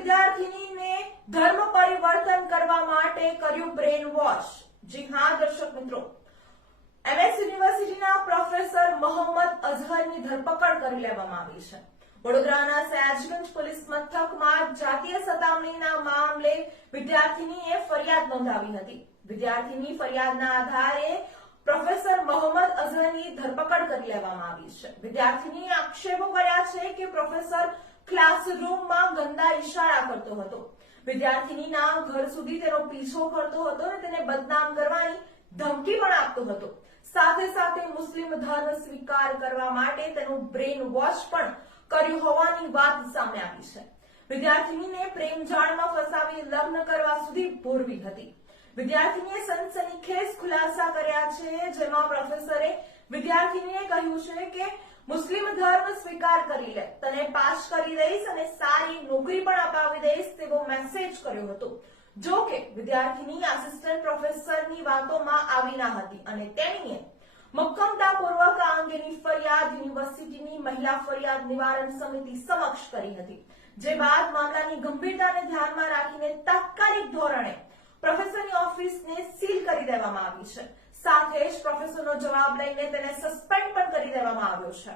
વિદ્યાર્થીનીને ધર્મ પરિવર્તન કરવા માટે કર્યું બ્રેન વોશ। જી હા દર્શક મિત્રો, એમએસ યુનિવર્સિટીના પ્રોફેસર મોહમ્મદ અઝહરની ધરપકડ કરી લેવામાં આવી છે। વડોદરાના સયાજગંજ પોલીસ મથકમાં જાતીય સતામણીના મામલે વિદ્યાર્થીનીએ ફરિયાદ નોંધાવી હતી। વિદ્યાર્થીની ફરિયાદના આધારે પ્રોફેસર મોહમ્મદ અઝહરની ધરપકડ કરી લેવામાં આવી છે। વિદ્યાર્થીનીએ આક્ષેપો કર્યા છે કે પ્રોફેસર ક્લાસરૂમમાં ગંદા ઇશારા કરતો હતો, વિદ્યાર્થીનીના ઘર સુધી તેનો પીછો કરતો હતો અને તેને બદનામ કરવાની ધમકી પણ આપતો હતો। સાથે સાથે મુસ્લિમ ધર્મ સ્વીકાર કરવા માટે તેનું બ્રેન વોશ પણ કર્યું હોવાની વાત સામે આવી છે। વિદ્યાર્થીનીને પ્રેમ જાળમાં ફસાવી લગ્ન કરવા સુધી ભોરવી હતી। વિદ્યાર્થીનીએ સનસનીખેજ ખુલાસા કર્યા છે, જેમાં પ્રોફેસરે વિદ્યાર્થીનીને કહ્યું છે કે મુસ્લિમ ધર્મ સ્વીકાર કરી લે, તને પાસ કરી દઈશ અને સારી નોકરી પણ અપાવી દઈશ તેવો મેસેજ કર્યો હતો। જો કે વિદ્યાર્થીની આસિસ્ટન્ટ પ્રોફેસરની વાતોમાં આવી ના હતી અને તેણીએ મક્કમતાપૂર્વક આ અંગેની ફરિયાદ યુનિવર્સિટીની મહિલા ફરિયાદ નિવારણ સમિતિ સમક્ષ કરી હતી। જે બાદ મામલાની ગંભીરતાને ધ્યાનમાં રાખીને તાત્કાલિક ધોરણે પ્રોફેસરની ઓફિસને સીલ કરી દેવામાં આવી છે। સાથે જ પ્રોફેસરનો જવાબ લઈને તેને સસ્પેન્ડ પણ કરી દેવામાં આવ્યો છે।